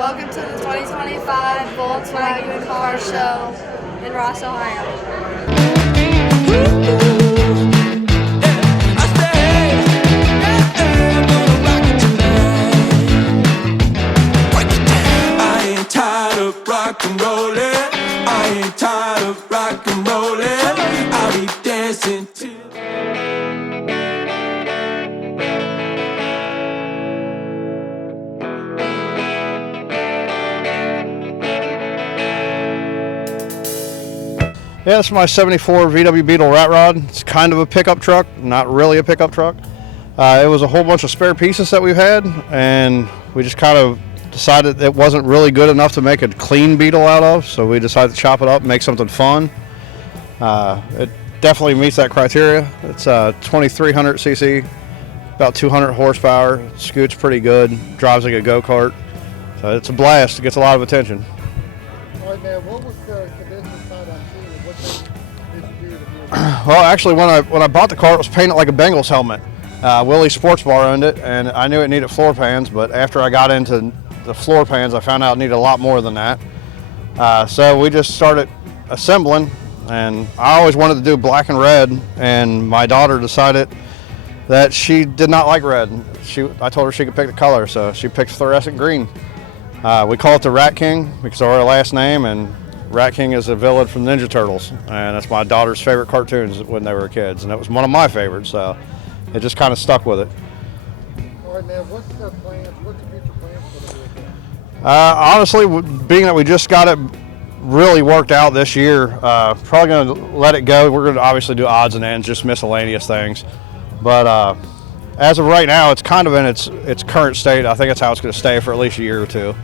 Welcome to the 2025 Volkswagen Car Show in Ross, Ohio. I ain't tired of rock and rollin'. I ain't tired of rock and rollin'. I'll be dancing till. Yeah, this is my 74 VW Beetle Rat Rod. It's kind of a pickup truck, not really a pickup truck. It was a whole bunch of spare pieces that we've had, and we just kind of decided it wasn't really good enough to make a clean Beetle out of, so we decided to chop it up and make something fun. It definitely meets that criteria. It's 2300 cc, about 200 horsepower, scoots pretty good, drives like a go-kart. So it's a blast, it gets a lot of attention. All right, man, what was the condition sight unseen, and what did you do to move it? Well, actually, when I bought the car, it was painted like a Bengals helmet. Willie's Sports Bar owned it, and I knew it needed floor pans, but after I got into the floor pans, I found out it needed a lot more than that. So we just started assembling, and I always wanted to do black and red, and my daughter decided that she did not like red. I told her she could pick the color, so she picked fluorescent green. We call it the Rat King because of our last name, and Rat King is a villain from Ninja Turtles, and that's my daughter's favorite cartoons when they were kids, and it was one of my favorites, so it just kind of stuck with it. All right, man, what's the plans? What's the future plans for the vehicle? Honestly, being that we just got it really worked out this year, probably going to let it go. We're going to obviously do odds and ends, just miscellaneous things, but as of right now, it's kind of in its current state. I think that's how it's going to stay for at least a year or two.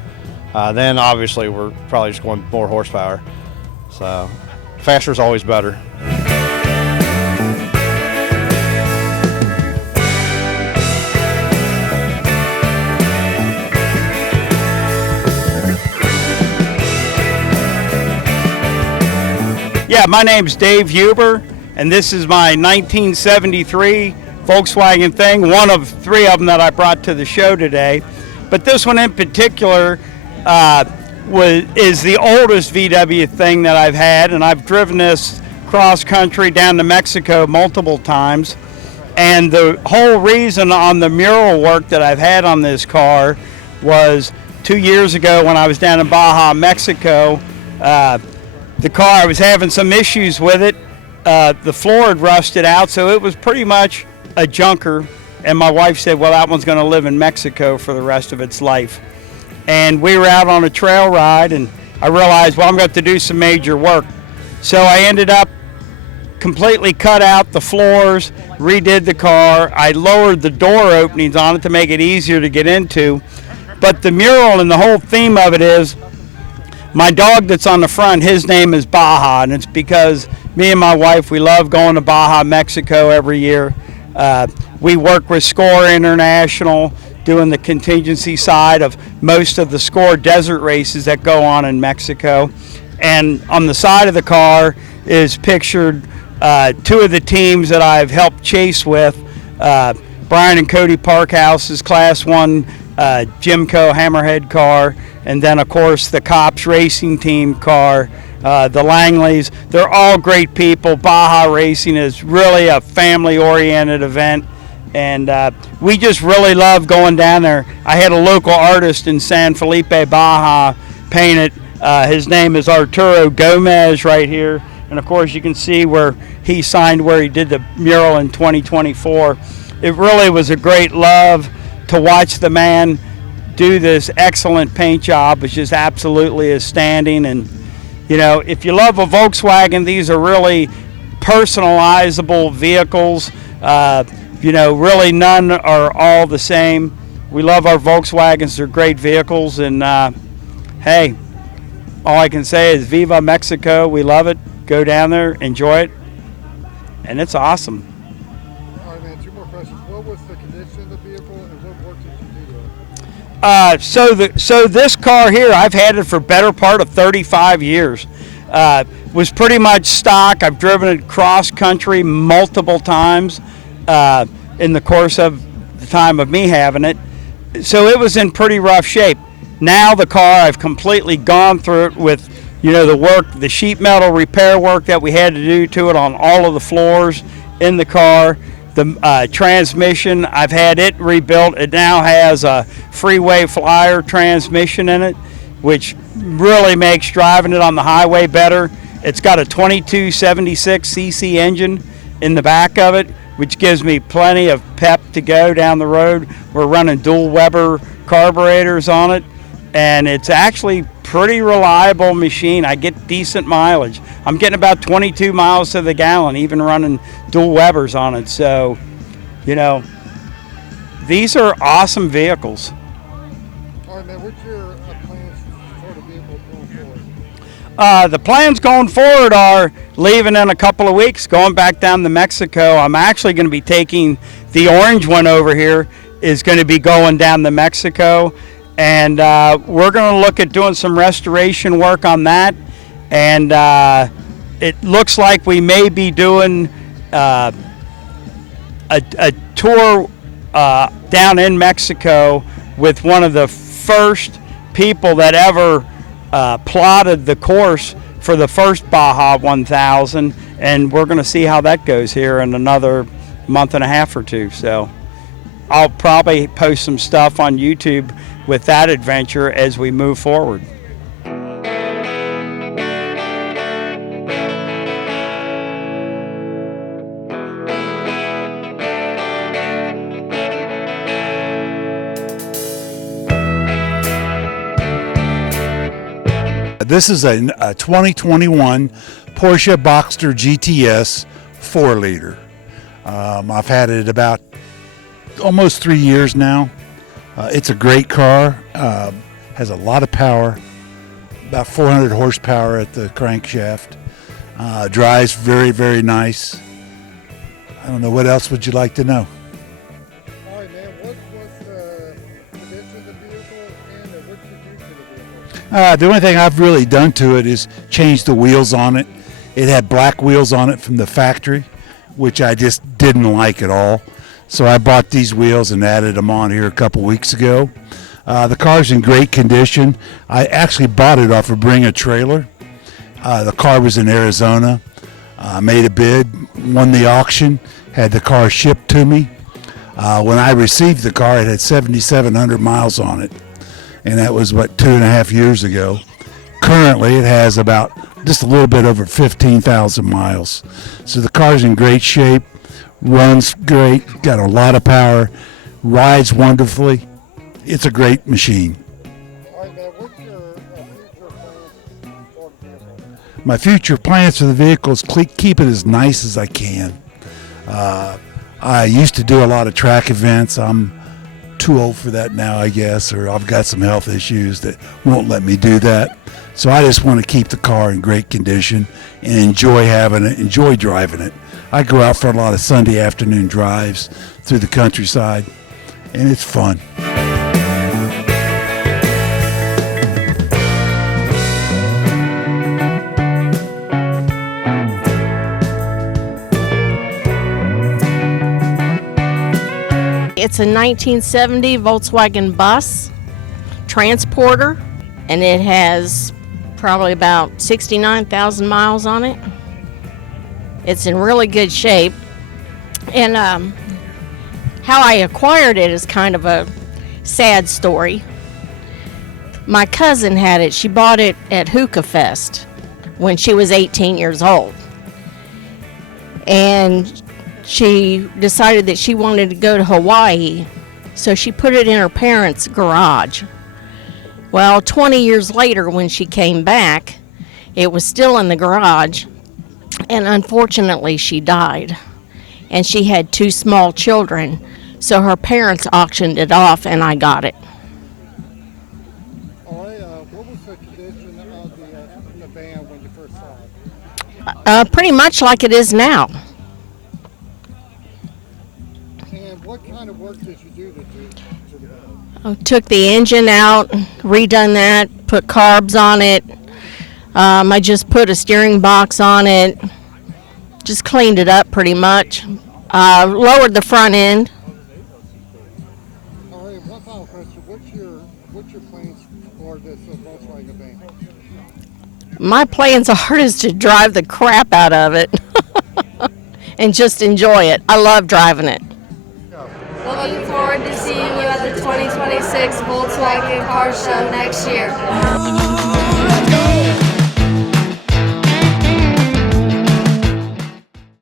Then obviously we're probably just going more horsepower. So faster is always better. Yeah, my name's Dave Huber, and this is my 1973 Volkswagen Thing, one of three of them that I brought to the show today. But this one in particular is the oldest VW Thing that I've had, and I've driven this cross country down to Mexico multiple times. And the whole reason on the mural work that I've had on this car was 2 years ago when I was down in Baja, Mexico. The car, I was having some issues with it. The floor had rusted out, so it was pretty much a junker. And my wife said, well, that one's going to live in Mexico for the rest of its life. And we were out on a trail ride, and I realized, well, I'm going to have to do some major work. So I ended up completely cut out the floors, redid the car. I lowered the door openings on it to make it easier to get into. But the mural and the whole theme of it is, my dog that's on the front, his name is Baja, and it's because me and my wife, we love going to Baja, Mexico every year. We work with SCORE International, doing the contingency side of most of the SCORE desert races that go on in Mexico. And on the side of the car is pictured two of the teams that I've helped chase with, Brian and Cody Parkhouse's Class 1 Jimco Hammerhead car, and then of course the Cops Racing Team car, the Langleys. They're all great people. Baja Racing is really a family-oriented event, and we just really love going down there. I had a local artist in San Felipe, Baja, paint it. His name is Arturo Gomez right here, and of course you can see where he signed where he did the mural in 2024. It really was a great love to watch the man do this excellent paint job. It's just absolutely outstanding. And you know, if you love a Volkswagen, these are really personalizable vehicles. You know, really none are all the same. We love our Volkswagens. They're great vehicles, and hey, all I can say is Viva Mexico. We love it. Go down there, enjoy it, and it's awesome. All right, man, two more questions. What was the condition of the vehicle, and what work did you do to it? So this car here, I've had it for better part of 35 years. Was pretty much stock. I've driven it cross country multiple times in the course of the time of me having it. So it was in pretty rough shape. Now the car, I've completely gone through it with, the sheet metal repair work that we had to do to it on all of the floors in the car. The transmission, I've had it rebuilt. It now has a Freeway Flyer transmission in it, which really makes driving it on the highway better. It's got a 2276cc engine in the back of it, which gives me plenty of pep to go down the road. We're running dual Weber carburetors on it, and it's actually pretty reliable machine. I get decent mileage. I'm getting about 22 miles to the gallon, even running dual Webers on it. So, these are awesome vehicles. All right, man, what's your plans for the vehicle going forward? The plans going forward are leaving in a couple of weeks, going back down to Mexico. I'm actually going to be taking the orange one over here, is going to be going down to Mexico. And we're going to look at doing some restoration work on that. And it looks like we may be doing a tour down in Mexico with one of the first people that ever plotted the course for the first Baja 1000. And we're going to see how that goes here in another month and a half or two. So I'll probably post some stuff on YouTube with that adventure as we move forward. This is a 2021 Porsche Boxster GTS 4-liter. I've had it about almost 3 years now. It's a great car, has a lot of power, about 400 horsepower at the crankshaft. Drives very, very nice. I don't know, what else would you like to know? All right, man, what was the condition of the vehicle and what did you do to the vehicle? The only thing I've really done to it is change the wheels on it. It had black wheels on it from the factory, which I just didn't like at all. So I bought these wheels and added them on here a couple weeks ago. The car's in great condition. I actually bought it off of Bring a Trailer. The car was in Arizona. Made a bid, won the auction, had the car shipped to me. When I received the car, it had 7,700 miles on it. And that was, 2.5 years ago. Currently, it has about just a little bit over 15,000 miles. So the car's in great shape. Runs great, got a lot of power, rides wonderfully. It's a great machine. All right, man, what's your future plans for the vehicle? My future plans for the vehicle is keep it as nice as I can. I used to do a lot of track events. I'm too old for that now, I guess, or I've got some health issues that won't let me do that. So I just want to keep the car in great condition and enjoy having it, enjoy driving it. I go out for a lot of Sunday afternoon drives through the countryside, and it's fun. It's a 1970 Volkswagen bus transporter, and it has probably about 69,000 miles on it. It's in really good shape. And how I acquired it is kind of a sad story. My cousin had it. She bought it at Hookah Fest when she was 18 years old. And she decided that she wanted to go to Hawaii, so she put it in her parents' garage. Well, 20 years later, when she came back, it was still in the garage, and unfortunately she died. And she had 2 small children, so her parents auctioned it off, and I got it. All right, what was the condition of the van when you first saw it? Pretty much like it is now. And what kind of work did you do to the van? Took the engine out, redone that, put carbs on it. I just put a steering box on it, just cleaned it up pretty much. Lowered the front end. All right, one final question. What's your plans Volkswagen van? My plans are is to drive the crap out of it and just enjoy it. I love driving it. Looking forward to seeing you at the 2026 Volkswagen Car Show next year.